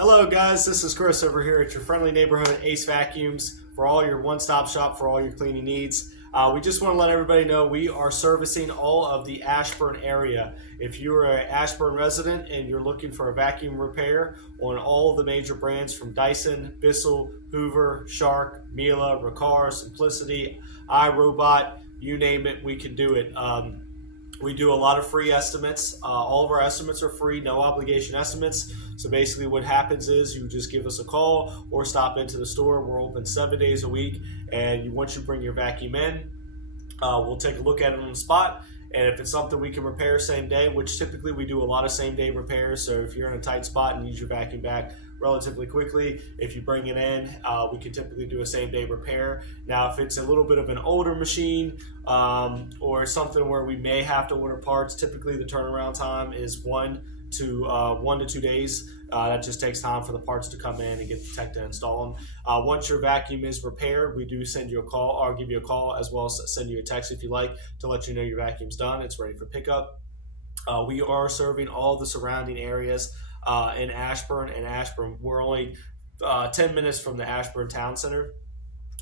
Hello guys, this is Chris over here at your friendly neighborhood Ace Vacuums for all your one-stop shop for all your cleaning needs. We just want to let everybody know we are servicing all of the Ashburn area. If you're an Ashburn resident and you're looking for a vacuum repair on all the major brands from Dyson, Bissell, Hoover, Shark, Miele, Riccar, Simplicity, iRobot, you name it, we can do it. We do a lot of free estimates. All of our estimates are free, no obligation estimates. So basically what happens is you just give us a call or stop into the store. We're open 7 days a week, and once you bring your vacuum in, we'll take a look at it on the spot. And if it's something we can repair same day, which typically we do a lot of same day repairs, so if you're in a tight spot and need your vacuum back relatively quickly, if you bring it in, we can typically do a same day repair. Now, if it's a little bit of an older machine or something where we may have to order parts, typically the turnaround time is 1 to 2 days. That just takes time for the parts to come in and get the tech to install them. Once your vacuum is repaired, we do send you a call, or give you a call, as well as send you a text if you like, to let you know your vacuum's done, it's ready for pickup. We are serving all the surrounding areas in Ashburn. We're only 10 minutes from the Ashburn Town Center.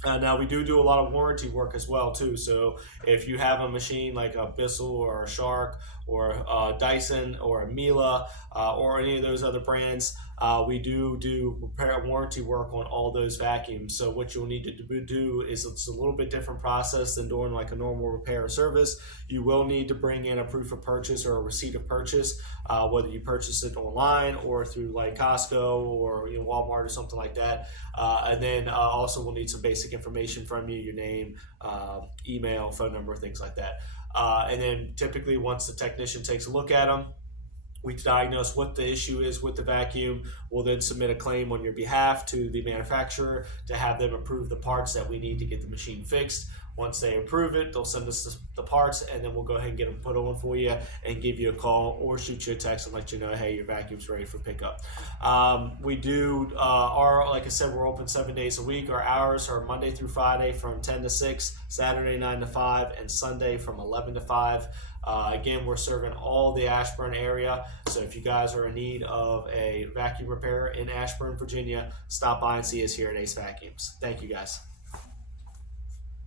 Now we do a lot of warranty work as well too. So if you have a machine like a Bissell or a Shark or a Dyson or a Miele or any of those other brands, we do repair warranty work on all those vacuums. So what you'll need to do is, it's a little bit different process than doing like a normal repair or service. You will need to bring in a proof of purchase or a receipt of purchase, whether you purchase it online or through like Costco or Walmart or something like that. And then also we'll need some basic information from you, your name, email, phone number, things like that. And then typically once the technician takes a look at them, we diagnose what the issue is with the vacuum. We'll then submit a claim on your behalf to the manufacturer to have them approve the parts that we need to get the machine fixed. Once they approve it, they'll send us the parts, and then we'll go ahead and get them put on for you and give you a call or shoot you a text and let you know, hey, your vacuum's ready for pickup. We do, like I said, we're open 7 days a week. Our hours are Monday through Friday from 10 to 6, Saturday 9 to 5, and Sunday from 11 to 5. Again, we're serving all the Ashburn area. So if you guys are in need of a vacuum repair in Ashburn, Virginia, stop by and see us here at Ace Vacuums. Thank you guys.